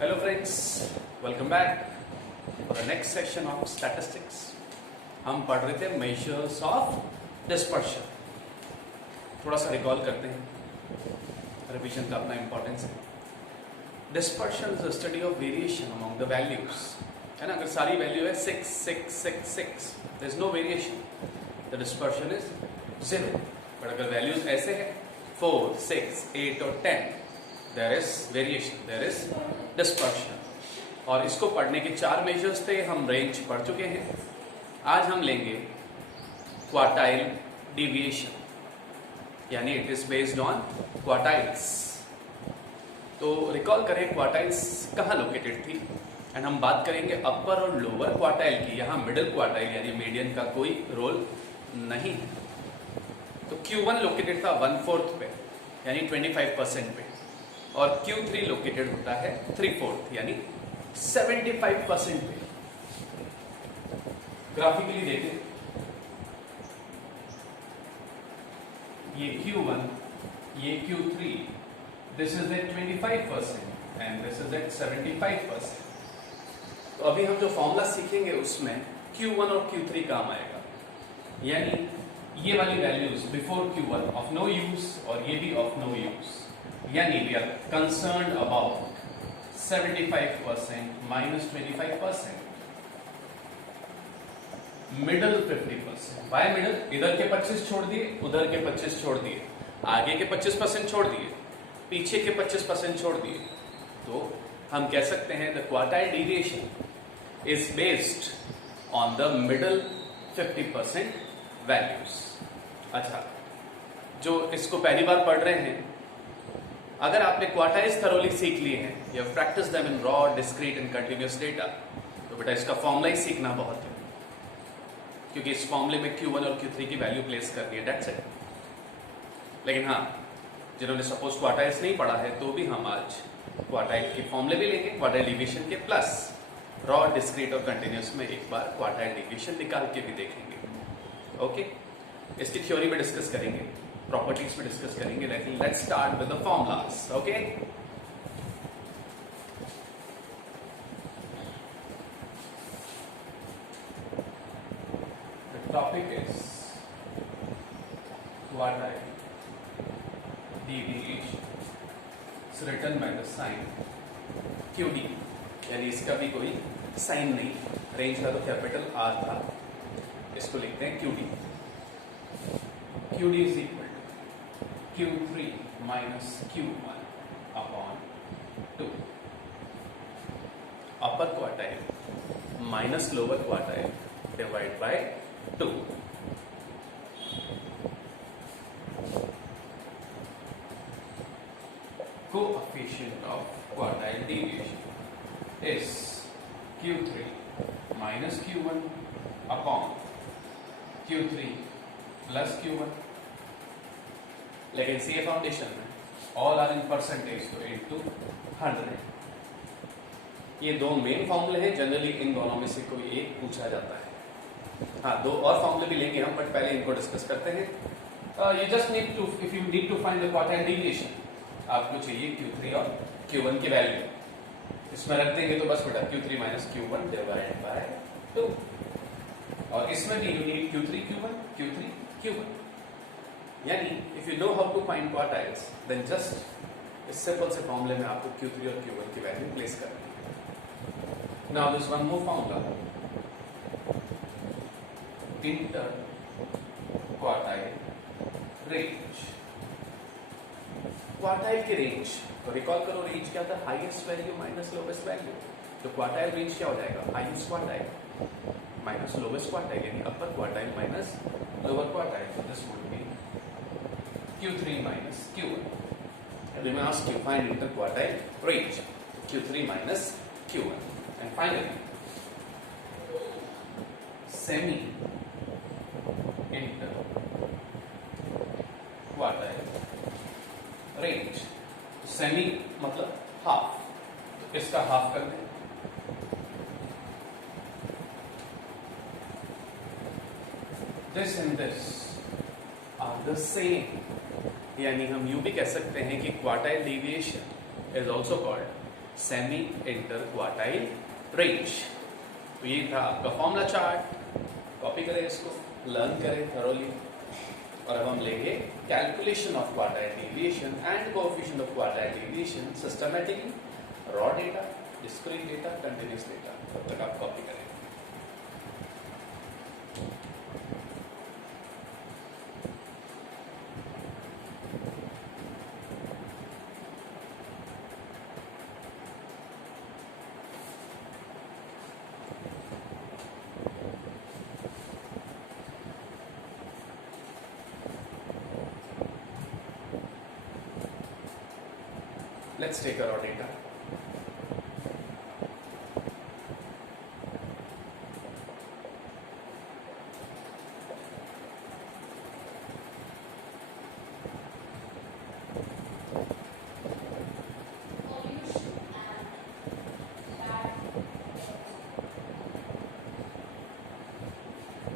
Hello friends, welcome back for the next section of statistics. हम पढ़ रहे थे measures of dispersion. थोड़ा सा रिकॉल करते हैं, रिवीजन का अपना इम्पोर्टेंस है. Dispersion is the study of variation among the values. है ना, अगर सारी वैल्यू है 6, 6, 6, 6, there is no variation. The dispersion is 0. But अगर वैल्यूज ऐसे हैं 4, 6, 8 और 10, there is variation, there is dispersion. और इसको पढ़ने के 4 मेजर्स थे, हम रेंज पढ़ चुके हैं. आज हम लेंगे क्वार्टाइल डिविएशन, यानी it is based on quartiles. तो रिकॉल करें क्वार्टाइल्स कहाँ लोकेटेड थी, एंड हम बात करेंगे अपर और लोअर क्वार्टाइल की. यहाँ मिडिल क्वार्टाइल यानी मीडियन का कोई रोल नहीं है. तो Q1 लोकेटेड था 1/4 पे यानी 25% पे, और Q3 लोकेटेड होता है 3/4 यानी 75% पे. ग्राफिकली देखें, ये Q1, ये Q3, this is at 25% and this is at 75%. तो अभी हम जो फॉर्मूला सीखेंगे उसमें Q1 और Q3 काम आएगा, यानी ये वाली values before Q1 of no use और ये भी ऑफ नो यूज, यानी we are concerned about 75% minus 25%, middle 50%. By middle, इधर के 25 छोड़ दिए, उधर के 25 छोड़ दिए, आगे के 25% छोड़ दिए, पीछे के 25% छोड़ दिए. तो हम कह सकते हैं the quartile deviation is based on the middle 50% वैल्यूज. अच्छा, जो इसको पहली बार पढ़ रहे हैं, अगर आपने क्वार्टाइल्स थरोली सीख लिए हैं, या practice them in raw, discrete and continuous data, तो बेटा इसका फॉर्मूला ही सीखना बहुत है, क्योंकि इस फॉर्मूले में Q1 और Q3 की वैल्यू प्लेस करनी है, दैट्स इट. लेकिन हाँ, जिन्होंने सपोज क्वार्टाइल्स नहीं पढ़ा है, तो भी हम आज क्वार्टाइल के फॉर्मूले भी लेंगे, क्वार्टाइल डिवीएशन के, प्लस रॉ, डिस्क्रीट और कंटिन्यूअस में एक बार क्वार्टाइल डिवीएशन निकाल के भी देखेंगे. ओके, इसकी थ्योरी में डिस्कस करेंगे, प्रॉपर्टीज में डिस्कस करेंगे, लेकिन let's start with the formulas. Okay, the topic is quartile deviation. It's written by the sign QD, यानी इसका भी कोई साइन नहीं, रेंज का तो कैपिटल R था, इसको लिखते हैं QD. QD is equal to Q3 minus Q1 upon 2. Upper quartile minus lower quartile divide by 2. Coefficient of quartile deviation is Q3 minus Q1 upon Q3 plus Q1. लेकिन CA फाउंडेशन में all are in percentage, तो into 100. ये दो मेन फॉर्मूले हैं, generally in दोनों में से कोई एक पूछा जाता है. हाँ, दो और फॉर्मूले भी लेंगे हम, बट पहले इनको डिस्कस करते हैं. You just need to, if you need to find the quartile deviation, आपको चाहिए Q3 और Q1 की वैल्यू. इसमें रख देंगे तो बस बेटा Q3 minus Q1 divide by 2. और इसमें भी you need Q3 Q1 Q3 Q1. यानी if you know how to find quartiles, then just इस सिंपल से फॉर्मूले में आपको Q3 और Q1 की वैल्यू प्लेस करनी है. Now this one more formula, inter quartile range. Quartile की रेंज तो रिकॉल करो, रेंज क्या था, highest value minus lowest value. तो क्वार्टाइल रेंज क्या हो जाएगा, highest quartile minus lowest quartile, यानी upper quartile minus lower quartile. तो this would be Q3 minus Q1. And we must ask you find interquartile range, Q3 minus Q1. And finally, semi interquartile range. Semi मतलब half, तो इसका half कर दें. This and this are the same, यानी हम यूं भी कह सकते हैं कि quartile deviation is also called semi inter quartile range. तो ये था आपका फॉर्मूला चार्ट। कॉपी करें इसको, लर्न करें थरोली। और अब हम लेंगे calculation of quartile deviation and coefficient of quartile deviation systematically, raw data, discrete data, continuous data. तब तक आप कॉपी करें। Let's take our data.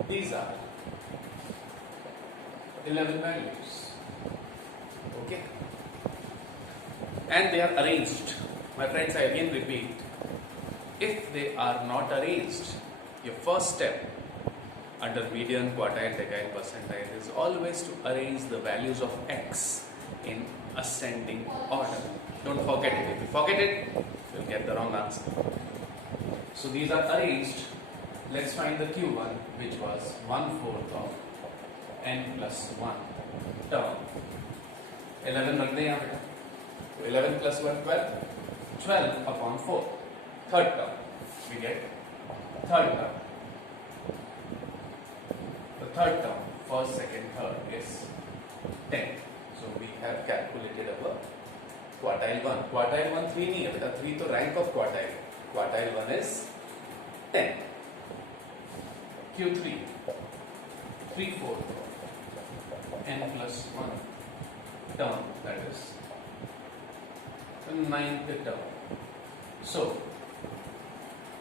These are 11 values. Okay? And they are arranged. My friends, I again repeat, if they are not arranged, your first step under median, quartile, decile, percentile is always to arrange the values of x in ascending order. Don't forget it. If you forget it, you'll get the wrong answer. So these are arranged. Let's find the Q1, which was 1/4 of n plus 1 term. 11 रख दें यहाँ बेटा। 11 plus 1, 12. 12 upon 4. Third term. We get third term. The third term, first, second, third is 10. So we have calculated our quartile 1. Quartile 1 3 नहीं है बेटा, 3 तो rank of quartile. Quartile 1 is 10. Q3, 3/4 n plus 1 term, that is the 9th term. So,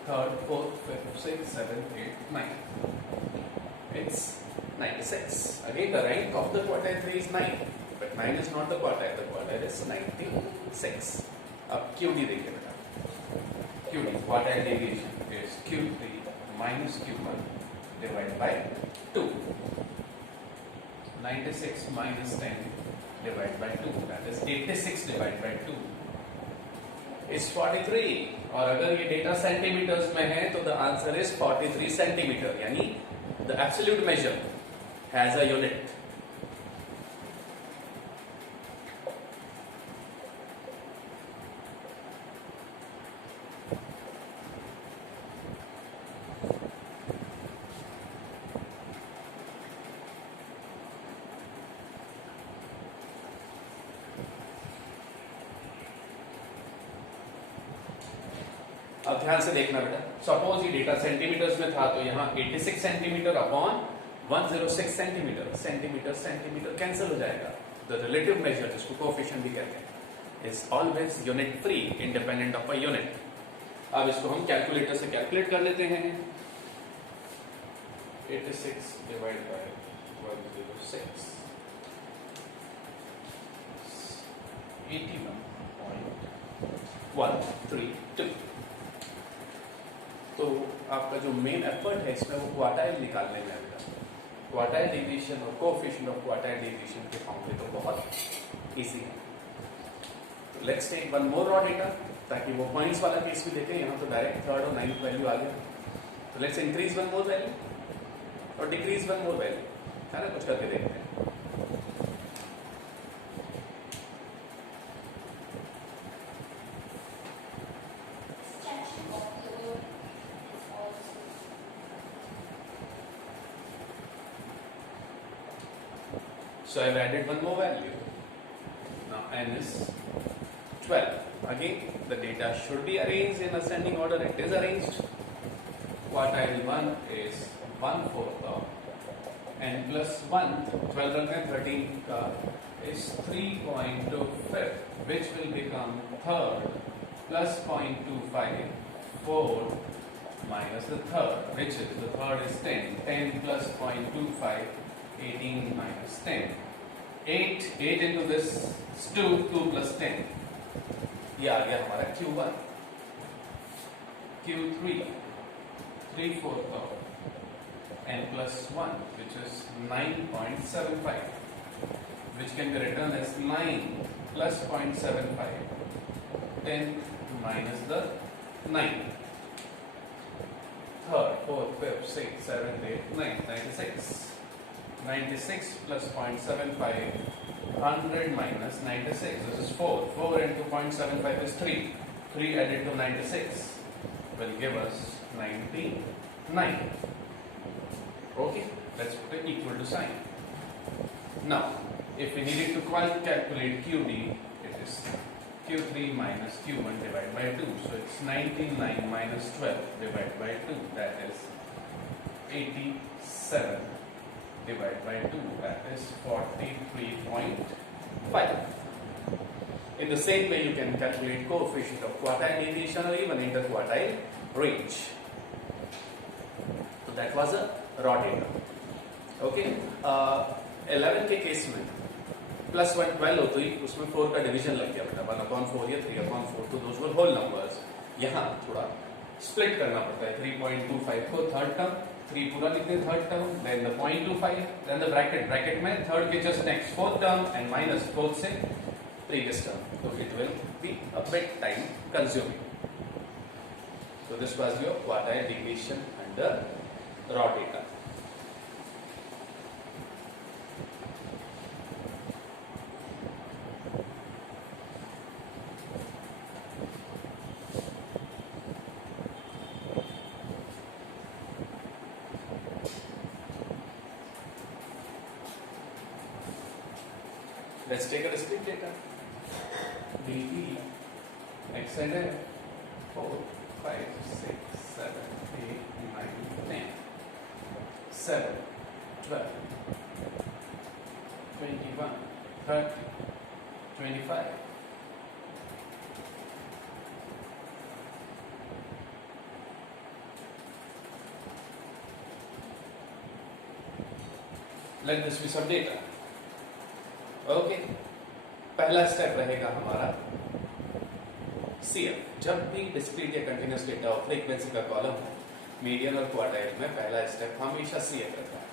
3rd, 4th, 5th, 6th, 7th, 8th, 9th. It's 96. Again, the rank of the quartile 3 is 9. But 9 is not the quartile. The quartile is 96. अब QD देखिए बेटा. QD, quartile deviation, is Q3 minus Q1 divided by 2. 96 minus 10 divided by 2, that is 86 divided by 2 is 43. और अगर ये data centimetres में है तो the answer is 43 सेंटीमीटर, यानी the absolute measure has a unit. अब ध्यान से देखना बेटा, सपोज ये डेटा सेंटीमीटर्स में था तो यहाँ 86 centimetre upon 106 centimetre, centimetre centimetre cancel हो जाएगा। द रिलेटिव मेजर, जिसको कोएफिशिएंट भी कहते हैं, is always unit free, independent of a unit. अब इसको हम कैलकुलेटर से कैलकुलेट कर लेते हैं। 86 डिवाइड बाय 106 81.132। तो आपका जो मेन एफर्ट है इसमें वो क्वार्टाइल निकालने में आएगा। क्वार्टाइल डेविएशन और कोएफिशिएंट ऑफ क्वार्टाइल डेविएशन के फॉर्मूले तो बहुत इजी है। तो let's take one more raw data, ताकि वो पॉइंट्स वाला केस भी देखें। यहाँ तो डायरेक्ट 3rd और 9th वैल्यू आ गया। तो let's increase one more value और डिक्रीज वन मोर वैल्यू, है ना, कुछ करके देखते हैं। So I've added one more value. Now n is 12. Again, the data should be arranged in ascending order. It is arranged. Quartile 1 is 1/4 of n plus 1. 12 and 13 ka is 3.25, which will become 3rd plus 0.25, 4 minus the 3rd, which is the 3rd is 10. 10 plus 0.25. 18 minus 10. 8 into this is 2 plus 10. ये आ गया हमारा Q1। Q3 3/4 of n plus 1, which is 9.75, which can be written as 9 plus 0.75, 10 minus the 9. Third, fourth, fifth, sixth, seventh, eighth, ninth, 96. 96 plus 0.75, 100 minus 96. This is 4. 4 into 0.75 is 3. 3 added to 96 will give us 99. Okay, let's put an equal to sign. Now, if we needed to calculate QD, it is Q3 minus Q1 divided by 2. So it's 99 minus 12 divided by 2. That is 87 divided by 2. That is 43.5. In the same way, you can calculate coefficient of quartile deviation or even interquartile range. So that was a raw data. Okay, 11 के केस में प्लस 1 12 होती है, उसमें 4 का डिवीजन लग गया बेटा, 1/4 या 3/4, तो दोज वर होल नंबर्स. यहाँ थोड़ा स्प्लिट करना पड़ता है. 3.25 को थर्ड टर्म, 3 पूरा लिखते हैं third term, then the 0.25, then the bracket में थर्ड के just next fourth term and minus fourth से प्रीवियस टर्म. तो it will be a bit time consuming. So this was your quartile deviation under raw data. Let's take a discrete data. DT, X and F, 4, 5, 6, 7, 8, 9, 10, 7, 12, 21, 30, 25. Let this be some data. Okay, पहला स्टेप रहेगा हमारा CF. जब भी डिस्क्रीट या continuous data हो, फ्रीक्वेंसी का कॉलम है, मीडियन और क्वार्टाइल में पहला स्टेप हमेशा CF रहता है.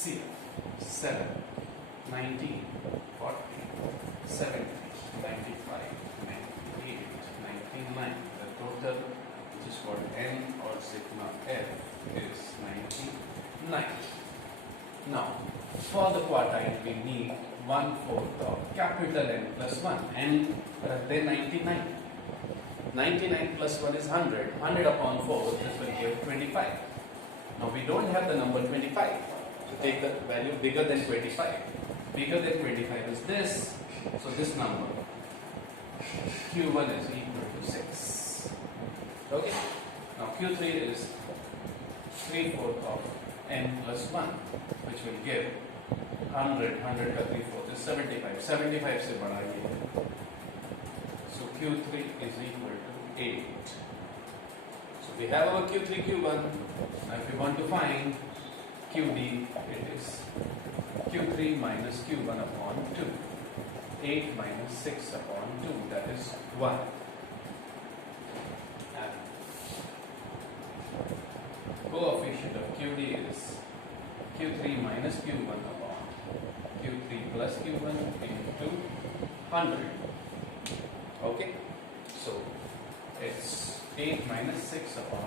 CF 7, 19, 40, 70, 95, 98, 99. The total, which is called N or sigma F, is 99. Now, for the quartile, we need 1/4 of capital N plus 1. N रखते 99. 99 plus 1 is 100. 100 upon 4, this will give 25. Now, we don't have the number 25. So, take the value bigger than 25. Bigger than 25 is this. So, this number, Q1 is equal to 6. Okay? Now, Q3 is 3/4 of N plus 1, which will give 100 का 3/4 is 75. 75 से बड़ा ये है. So Q3 is equal to 8. So we have our Q3, Q1. Now if we want to find QD, it is Q3 minus Q1 upon 2. 8 minus 6 upon 2, that is 1. And coefficient of QD is Q3 minus Q1 upon Q3 plus Q1 into 100. Okay, so it's 8 minus 6 upon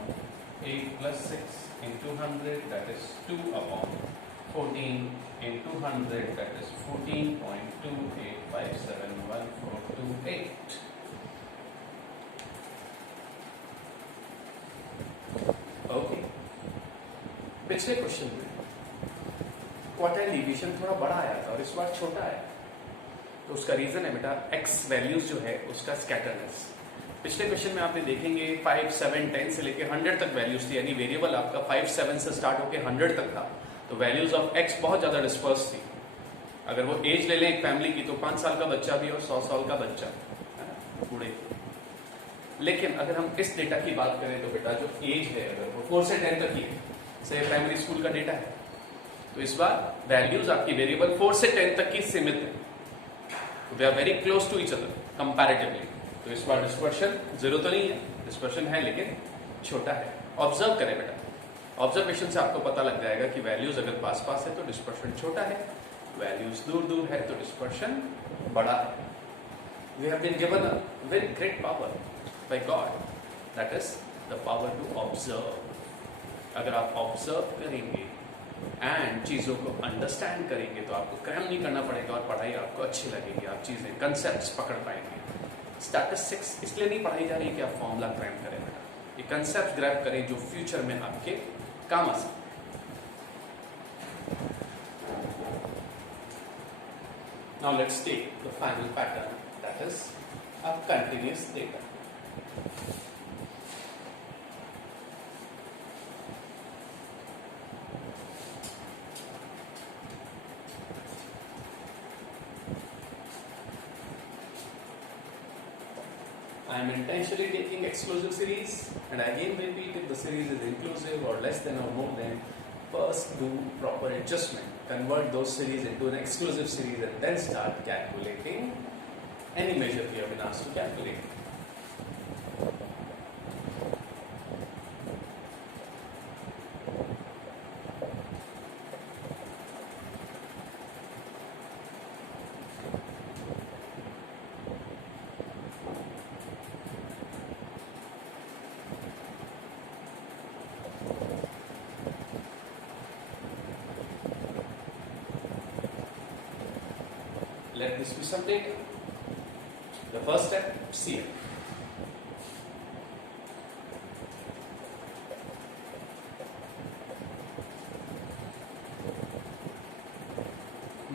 8 plus 6 into 100, that is 2 upon 14 into 100, that is 14.28571428. Okay. पिछले क्वेश्चन में quartile division थोड़ा बड़ा आया था और इस बार छोटा आया, तो उसका रीजन है बेटा एक्स वैल्यूज जो है उसका स्कैटरनेस. पिछले क्वेश्चन में आपने देखेंगे 5, 7, 10 से लेके 100 तक वैल्यूज थी, यानी वेरिएबल आपका 5, 7 से स्टार्ट होकर 100 तक था, तो वैल्यूज ऑफ एक्स बहुत ज्यादा डिस्पर्स थी. अगर वो एज ले लें एक फैमिली की तो 5 साल का बच्चा भी और 100 साल का बच्चा बूढ़े. लेकिन अगर हम इस डेटा की बात करें तो बेटा जो एज है अगर वो 4 से 10 तक की है, से प्राइमरी स्कूल का डेटा है, तो इस बार वैल्यूज आपकी वेरिएबल 4 से 10 तक की सीमित है. They are very close to each other comparatively. तो इस बार डिस्पर्शन जीरो तो नहीं है, डिस्पर्शन है लेकिन छोटा है। ऑब्जर्व करें बेटा, ऑब्जर्वेशन से आपको पता लग जाएगा कि वैल्यूज अगर पास पास है तो डिस्पर्शन छोटा है, वैल्यूज दूर दूर है तो डिस्पर्शन बड़ा है। We have been given a very great power by God, that is the power to observe. अगर आप ऑब्जर्व करेंगे एंड चीज़ों को अंडरस्टैंड करेंगे तो आपको क्रैम नहीं करना पड़ेगा और पढ़ाई आपको अच्छी लगेगी, आप चीज़ें कंसेप्ट्स पकड़ पाएंगे। स्टैटिस्टिक्स इसलिए नहीं पढ़ाई जा रही कि आप फॉर्मूला क्रैम करें बेटा, ये कंसेप्ट ग्रैब करें जो फ्यूचर में आपके काम आ सकते। Now let's take the final pattern, that is a continuous data. I am intentionally taking exclusive series and I again repeat, if the series is inclusive or less than or more than, first do proper adjustment. Convert those series into an exclusive series and then start calculating any measure you have been asked to calculate. Let this be some data. The first step, CF.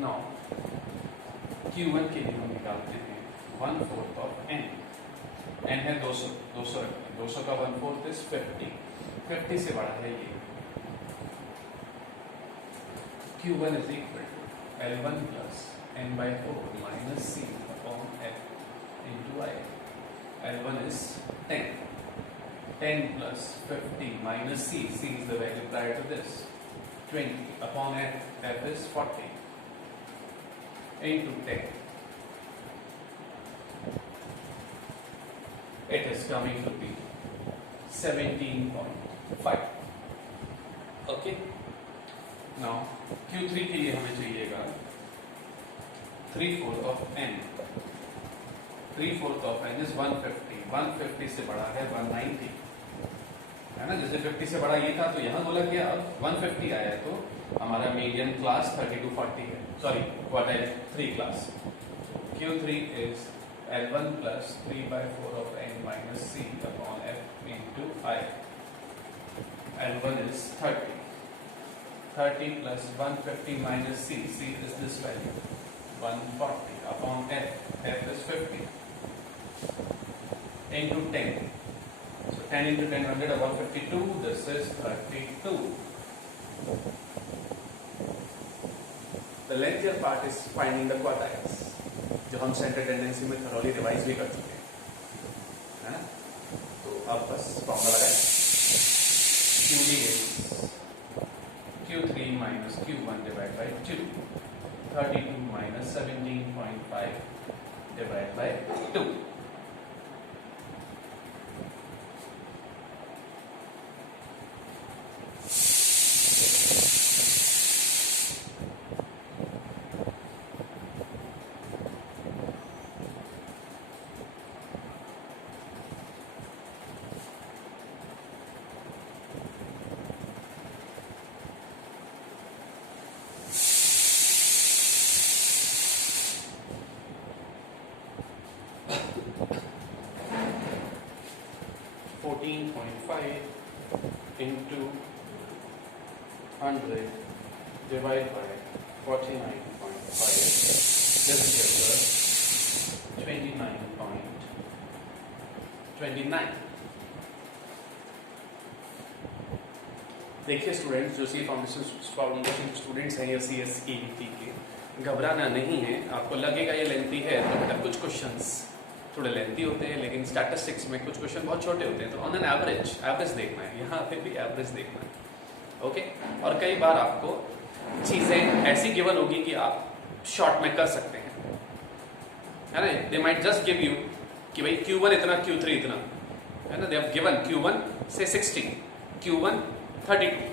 Now, Q1 के लिए हम निकालते हैं 1/4 of n. n है 200, 200 का 1/4 is 50. 50 से बड़ा है ये. Q1 is equal to L1 plus n by 4 minus c upon f into I. L1 is 10. 10 plus 50 minus c. C is the value prior to this. 20 upon f. F is 40 into 10. It is coming to be 17.5. Okay. Now Q3 के लिए हमें चाहिएगा 3/4 of n. 3/4 of n is 150. 150 से बड़ा है 190, है ना। जैसे 50 से बड़ा ये था तो यहाँ बोला गया, अब 150 आया है तो हमारा मीडियन क्लास 30 to 40 है, sorry quartile 3 class. Q3 is L1 plus 3/4 of n minus c upon f into I. L1 is 30. 30 plus 150 minus c. C is this value. 140 upon f. F is 50 into 10. So 10 into 10, 100 or 152. This is 32. The lengthier part is finding the quartiles, जो हम centre tendency में थोड़ी रिवाइज भी कर चुके हैं, है ना। तो अब बस फॉर्मूला लगाएं। QD is Q3 minus Q1 divided by 2. 32 minus 17.5 divided by 2. into 100 divided by 49.5. This gives us 29.29. देखिए स्टूडेंट्स, जो सी फाउंडेशन स्टूडेंट्स हैं या CSET के, घबराना नहीं है। आपको लगेगा ये लेंथी है तो बेटा कुछ क्वेश्चंस थोड़े लेंथी होते हैं, लेकिन स्टैटिस्टिक्स में कुछ क्वेश्चन बहुत छोटे होते हैं, तो ऑन एन एवरेज देखना है, यहाँ पे भी एवरेज देखना है। ओके। और कई बार आपको चीज़ें ऐसी गिवन होगी कि आप शॉर्ट में कर सकते हैं, है ना। They might just give you कि भाई Q1 इतना, Q3 इतना, है ना. दे हैव गिवन Q1 से 60, Q1 32.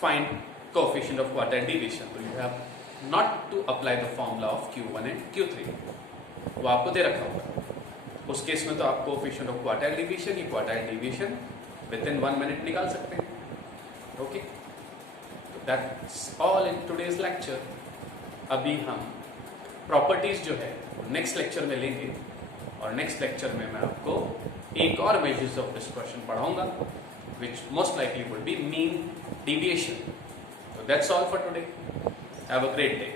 Find coefficient of quartile deviation. तो you have not to apply the formula of Q1 and Q3. वो आपको दे रखा होगा. उस केस में तो आप coefficient of quartile deviation या quartile deviation within 1 minute निकाल सकते हैं. ओके, तो that's all in today's lecture. अभी हम प्रॉपर्टीज जो है नेक्स्ट लेक्चर में लेंगे, और नेक्स्ट लेक्चर में मैं आपको एक और मेजर्स ऑफ डिस्पर्शन पढ़ाऊंगा, which most likely would be mean deviation. So that's all for today. Have a great day.